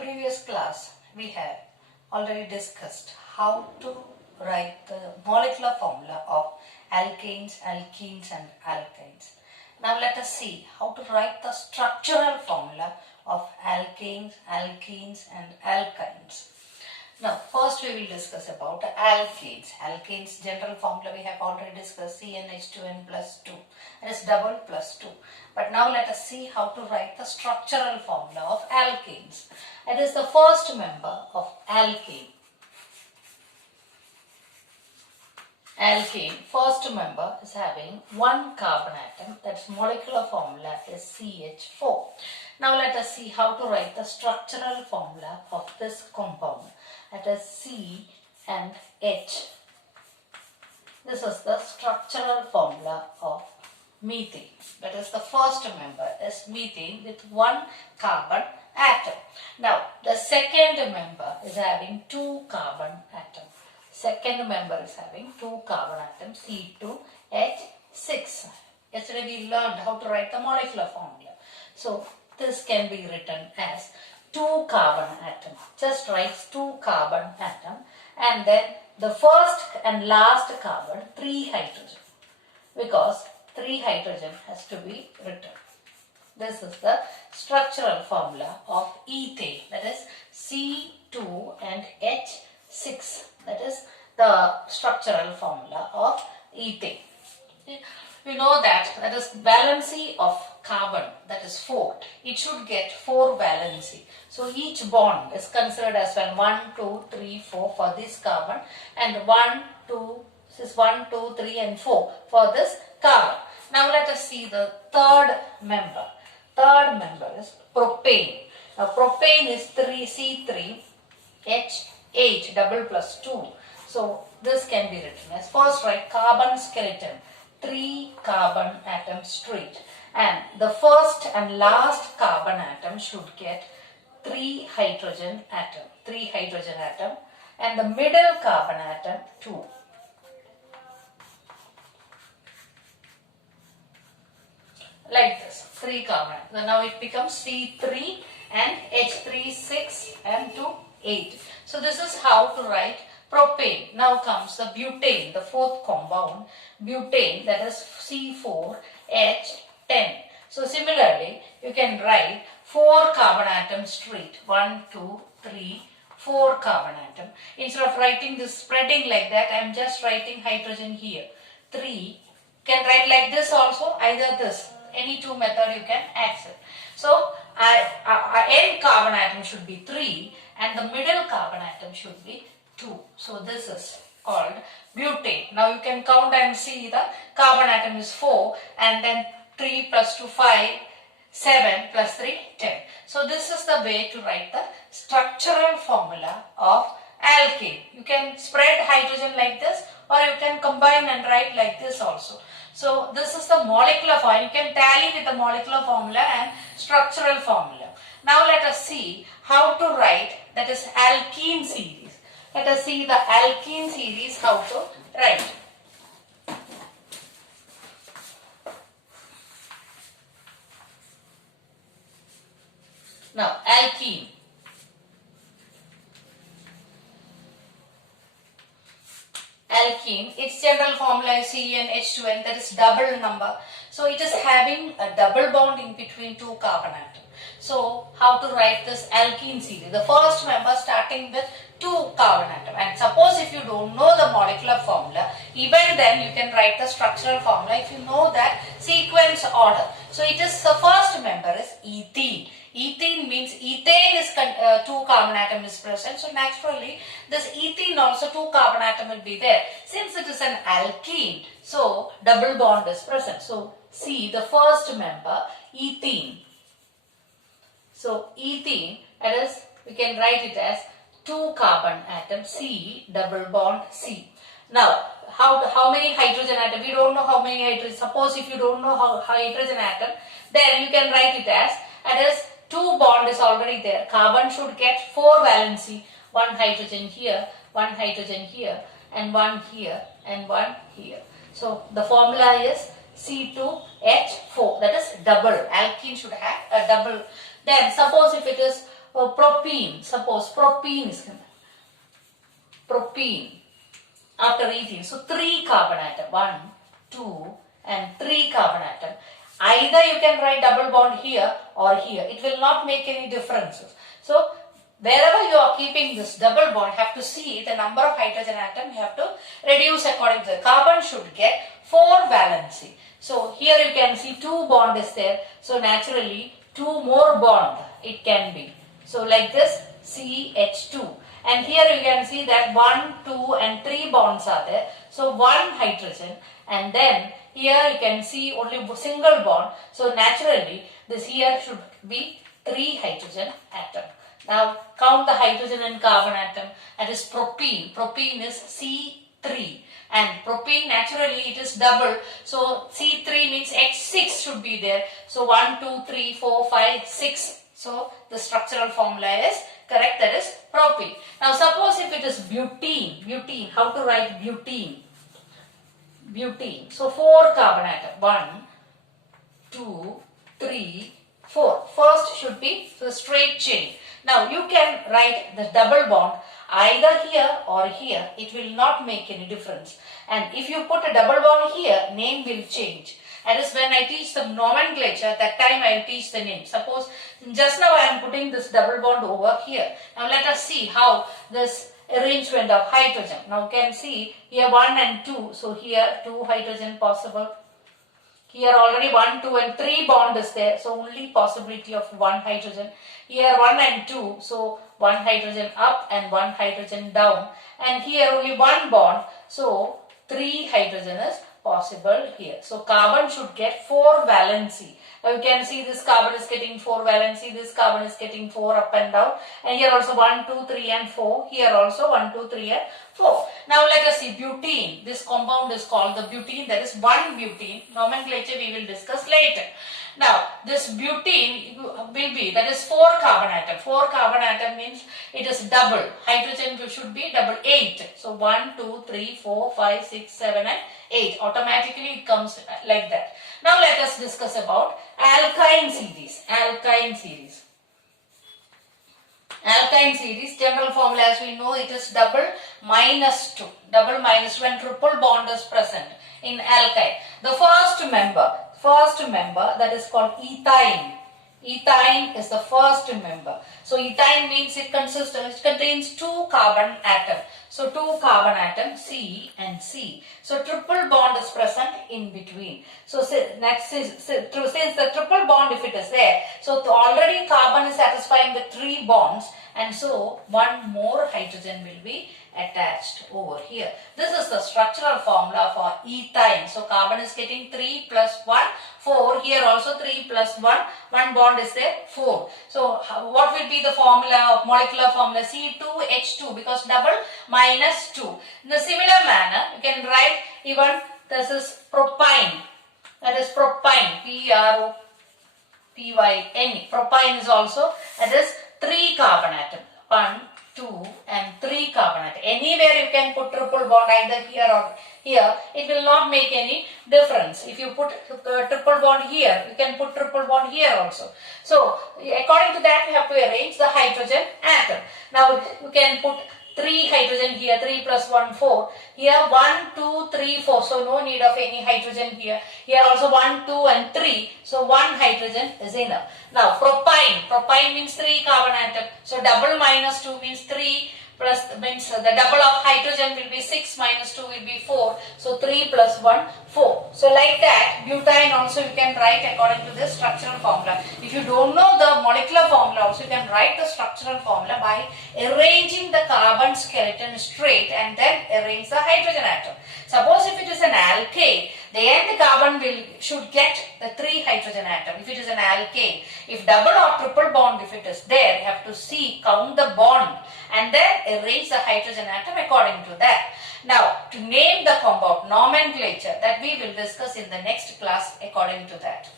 previous class we have already discussed how to write the molecular formula of alkanes, alkenes and alkynes. Now let us see how to write the structural formula of alkanes, alkenes and alkynes. Now first we will discuss about alkanes. Alkanes general formula we have already discussed, CnH2n plus 2, that is double plus 2. But now let us see how to write the structural formula of alkanes. It is the first member of alkane. Alkane, first member is having one carbon atom, that's molecular formula is CH4. Now let us see how to write the structural formula of this compound, that is C and H. This is the structural formula of methane. That is the first member is methane with one carbon atom. Now the second member is having two carbon atoms. Second member is having two carbon atoms, C2H6. Yesterday we learned how to write the molecular formula. So this can be written as two carbon atom. Just writes two carbon atom, and then the first and last carbon 3 hydrogen, because 3 hydrogen has to be written. This is the structural formula of ethane, that is C2 and H6. That is the structural formula of ethane. You know that is valency of carbon, that is 4. It should get 4 valency. So each bond is considered as 1, 2, 3, 4 for this carbon, and 1, 2, 3 and 4 for this carbon. Now let us see the third member. Third member is propane. Now propane is C3H8 double plus 2. So this can be written as, first write carbon skeleton, 3 carbon atoms straight, and the first and last carbon atom should get 3 hydrogen atom, and the middle carbon atom 2. Like this, 3 carbon atoms. So now it becomes C3 and H3 6 and 2 8. So this is how to write propane. Now comes the butane, the fourth compound, butane, that is C4H10. So similarly, you can write 4 carbon atoms straight, 1, 2, 3, 4 carbon atom. Instead of writing this spreading like that, I am just writing hydrogen here. 3, can write like this also, either this, any two method you can accept. So end carbon atom should be 3 and the middle carbon atom should be 2. So this is called butane. Now you can count and see the carbon atom is 4, and then 3 plus 2 5, 7 plus 3 10. So this is the way to write the structural formula of alkane. You can spread hydrogen like this, or you can combine and write like this also. So this is the molecular formula. You can tally with the molecular formula and structural formula. Now let us see how to write, that is alkene series. Let us see the alkene series, how to write. Now alkene. Alkene, its general formula is CnH2n, that is double number. So it is having a double bond in between 2 carbon atoms. So how to write this alkene series? The first member starting with 2 carbon atom, and suppose if you don't know the molecular formula, even then you can write the structural formula if you know that sequence order. So it is, the first member is ethene. Ethene means ethane is 2 carbon atom is present, so naturally this ethene also 2 carbon atom will be there. Since it is an alkene, so double bond is present. So see the first member ethene. So ethene, that is, we can write it as 2 carbon atom, C double bond C. Now how many hydrogen atom? We don't know how many hydrogen. Suppose if you don't know how hydrogen atom, then you can write it as, that is 2 bond is already there. Carbon should get 4 valency. 1 hydrogen here, 1 hydrogen here, and 1 here, and 1 here. So the formula is C2H4, that is double. Alkene should have a double. Then suppose if it is propene, suppose propene is propene after ethene. So 3 carbon atom, 1, 2 and 3 carbon atom. Either you can write double bond here or here. It will not make any differences. So wherever you are keeping this double bond, have to see the number of hydrogen atom. You have to reduce according to the carbon should get 4 valency. So here you can see 2 bond is there. So naturally 2 more bond it can be. So like this CH2. And here you can see that 1, 2 and 3 bonds are there. So 1 hydrogen, and then here you can see only single bond. So naturally this here should be 3 hydrogen atom. Now count the hydrogen and carbon atom. That is propene. Propene is C3. And propane naturally it is double. So C3 means H6 should be there. So 1, 2, 3, 4, 5, 6. So the structural formula is correct, that is propene. Now suppose if it is butene, butene, how to write butene? Butene. So 4 carbon atom, 1, 2, 3, 4. First should be the straight chain. Now you can write the double bond either here or here. It will not make any difference. And if you put a double bond here, name will change. That is when I teach the nomenclature, that time I will teach the name. Suppose just now I am putting this double bond over here. Now let us see how this arrangement of hydrogen. Now you can see here 1 and 2. So here 2 hydrogen possible. Here already 1, 2 and 3 bond is there. So only possibility of 1 hydrogen. Here 1 and 2. So 1 hydrogen up and 1 hydrogen down. And here only 1 bond. So 3 hydrogen is possible here. So carbon should get 4 valency. Now you can see this carbon is getting 4 valency, this carbon is getting 4 up and down, and here also 1, 2, 3 and 4, here also 1, 2, 3 and 4. Now let us see butene. This compound is called the butene, that is 1 butene. Nomenclature we will discuss later. Now this butene will be, that is 4 carbon atom. 4 carbon atom means it is double. Hydrogen should be double, 8. So 1, 2, 3, 4, 5, 6, 7 and 8. Automatically it comes like that. Now let us discuss about alkyne series. Alkyne series. Alkyne series, general formula as we know, it is double minus 2. Double minus 2 when triple bond is present in alkyne. The first member that is called ethane. Ethane is the first member. So ethane means it contains 2 carbon atom. So 2 carbon atom C and C. So triple bond is present in between. So next is since the triple bond if it is there, so already carbon is satisfying the 3 bonds, and so 1 more hydrogen will be attached over here. This is the structural formula for ethane. So carbon is getting 3 plus 1, 4. Here also 3 plus 1, 1 bond is there, 4. So what will be the formula of molecular formula? C2H2, because double minus 2. In the similar manner, you can write even this is propane. That is propane, P-R-O-P-Y-N-E. Propane is also, that is 3 carbon atom. 1, 2 and 3 carbon atom. Anywhere you can put triple bond either here or here. It will not make any difference. If you put triple bond here, you can put triple bond here also. So according to that, you have to arrange the hydrogen atom. Now you can put 3 hydrogen here, 3 plus 1, 4. Here 1, 2, 3, 4. So no need of any hydrogen here. Here also 1, 2 and 3. So 1 hydrogen is enough. Now propane. Propane means 3 carbon atom. So double minus 2 means 3 plus means the double of hydrogen will be 6 minus 2 will be 4. So 3 plus 1, 4. So like that, butane also you can write according to this structural formula. If you don't know the molecular formula also, you can write the structural formula by arranging the carbon skeleton straight and then arrange the hydrogen atom. Suppose if it is an alkane, then the carbon should get the 3 hydrogen atom. If it is an alkane, if double or triple bond if it is there, you have to see, count the bond and then arrange the hydrogen atom according to that. Now to name the compound, nomenclature, that we will discuss in the next class according to that.